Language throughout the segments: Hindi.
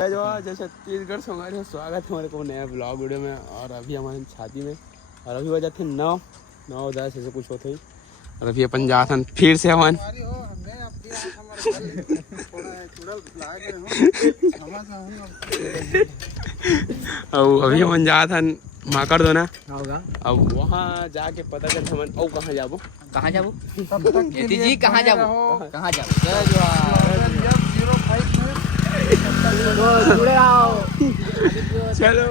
जय छत्तीसगढ़ से हमारे स्वागत है हमारे को नया ब्लॉग वीडियो में। और अभी हमारे शादी में और अभी वजह थे 9-10 ऐसे कुछ होते ही। और अभी अपन जाते हैं फिर से अपन अब अभी अपन जाते हैं माकर दो ना होगा। अब वहाँ जाके पता चल हमन और कहाँ जाबो कहाँ जाबो जी कहाँ जाबो कहाँ जाबो जुड़े रहो चलो।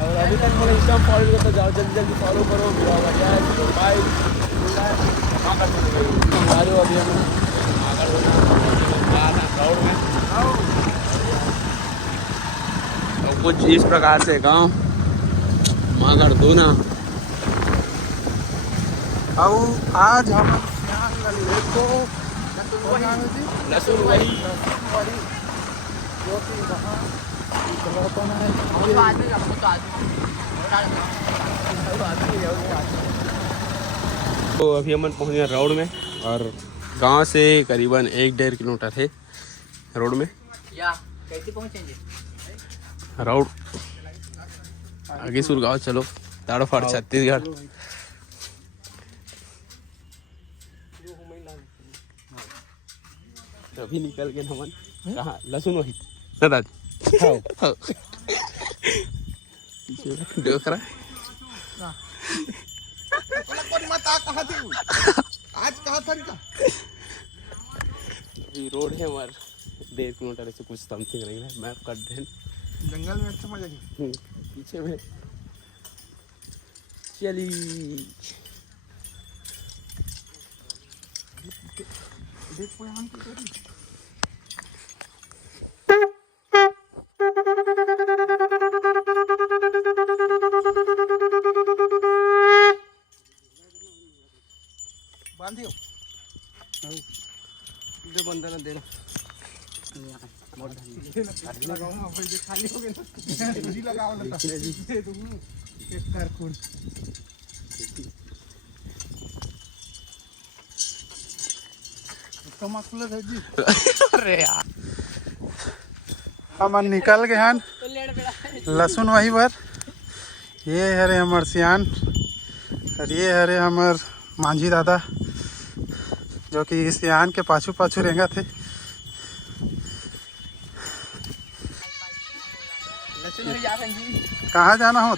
और अभी तक मेरे इंस्टाग्राम फॉलो करते जाओ, जल्दी जल्दी फॉलो करो। बाय अभी हम रोड में और कुछ इस प्रकार से गाँव मागर दूना। और आज हम को लहसुन वही जो कि वहाँ तो अभी हम पहुँच गए रोड में। और गांव से करीबन 1-1.5 किलोमीटर है रोड में। कैसे पहुँचेंगे रोड आगे सुरगांव चलो ताड़ोफाड़ छत्तीसगढ़। अभी निकल के हमन कहाँ लहसुन वही दादी देख रहा आज कहाँ था अभी रोड है हमारे 1.5 किलोमीटर से कुछ समथिंग रहेगा। मैप कर दें जंगल में अच्छा मजा पीछे में चली। बांधियो दे बंदर दे खाली हो गए लगाओ ना एक कारकुन तो मसला है जी। अरे यार हम निकल गए हैं लहसुन वही पर। ये हरे हमर सियान और ये हरे हमर मांझी दादा जो कि इस सियान के पाछू पाछू रेंगा थे। कहाँ जाना हो?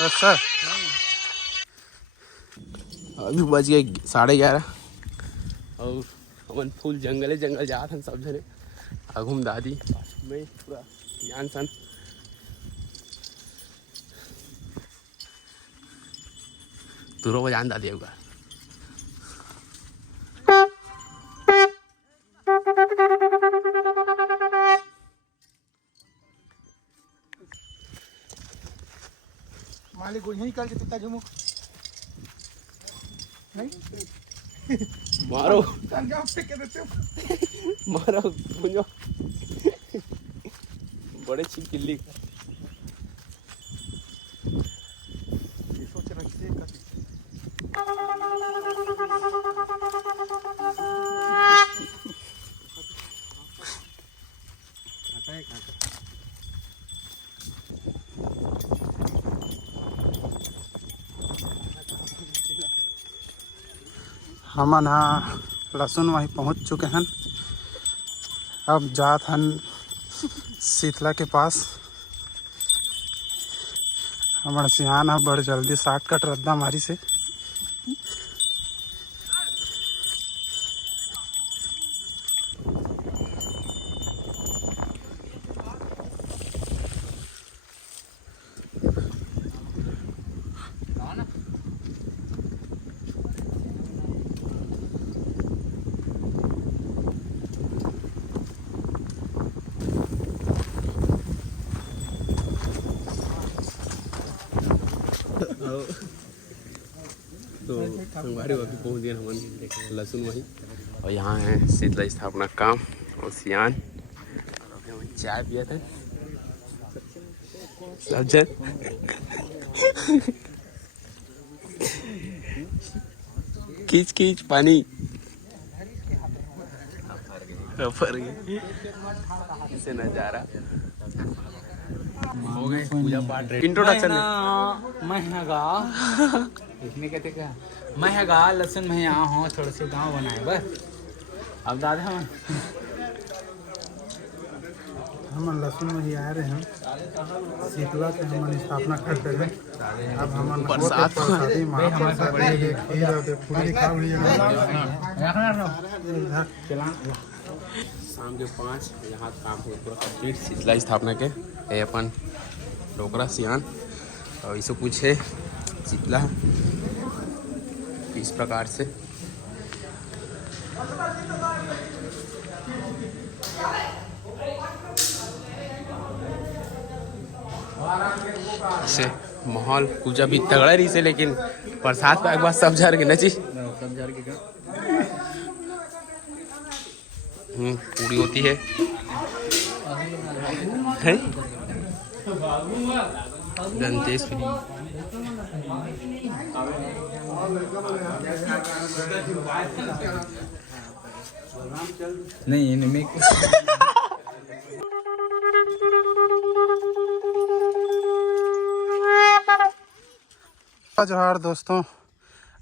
अच्छा अभी बज गए 11:30 और हमन फुल जंगल जात हन सब जने। घूम दादी में पूरा ज्ञान सन तुरो बजान दादी होगा। मालिक यहीं निकाल के तिता झुमो नहीं मारो फेंक देते हो मारो मुझो बड़े चिल्ली सोच रखते हमन हाँ लहसुन वहीं पहुंच चुके हैं। अब जात हन शीतला के पास। हमारा सियान है बड़े जल्दी शॉर्टकट रद्दा मारी से। तो हमारे अभी पहुँच गए हम लहसुन वही। और यहाँ है शीतला स्थापना काम और सियान। और अभी हम चाय पिए थे सब जन। खींच खींच पानी फर गए इसे नजारा हो गए पूजा पाठ इंट्रोडक्शन इसमें कहते क्या मैं है गा लहसुन मैं यहाँ हूँ थोड़े से गाँव बनाए बस अब दादा हम लहसुन में ही आ रहे हैं शीतला से हम स्थापना करते हैं। अब हम बरसात शाम के 5 यहाँ काम हो पूरा कंप्लीट शीतला स्थापना के है अपन डोकरा सियान और इसे पूछे शीतला इस प्रकार से से माहौल पूजा भी तगड़ा रही से लेकिन प्रसाद का एक बार सब जार के नची सब जार के पूरी होती है दंतेश्वरी नहीं इनमें जोहार दोस्तों।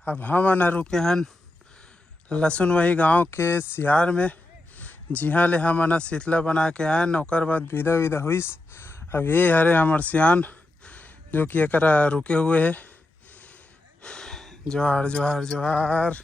अब हम आना रुके हैं लहसुन वही गांव के सियार में जिहाँ ले हम आना शीतला बना के आए ओकर बाद विदा विदा हुईस। अब ये हरे हमर सियान जो कि एक रुके हुए है। जोहार जोहार जोहार।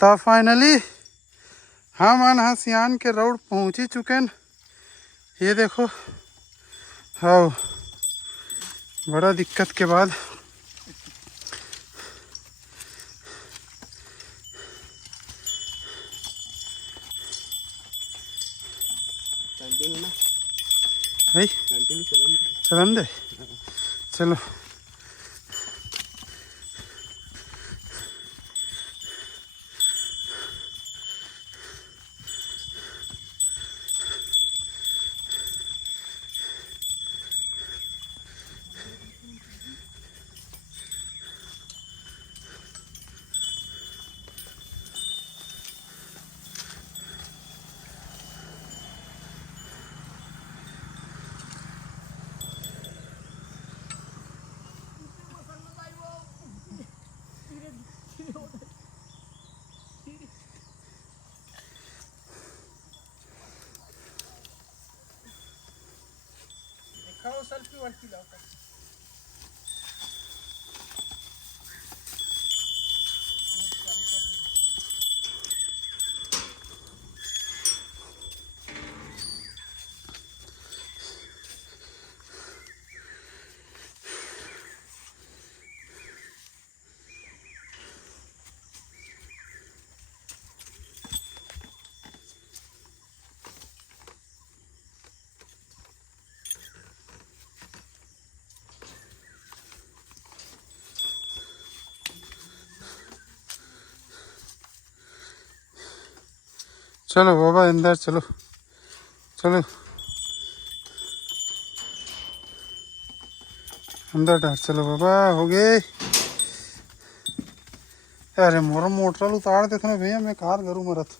तो फाइनली हम यहाँ सियान के रोड पहुँच ही चुके हैं। ये देखो हाँ बड़ा दिक्कत के बाद भाई चलन दे चलो। चलो बाबा अंदर चलो चलो अंदर डाल चलो बाबा हो गए। अरे मोर मोटर उतार देते ना भैया मैं कार करूँ मरत।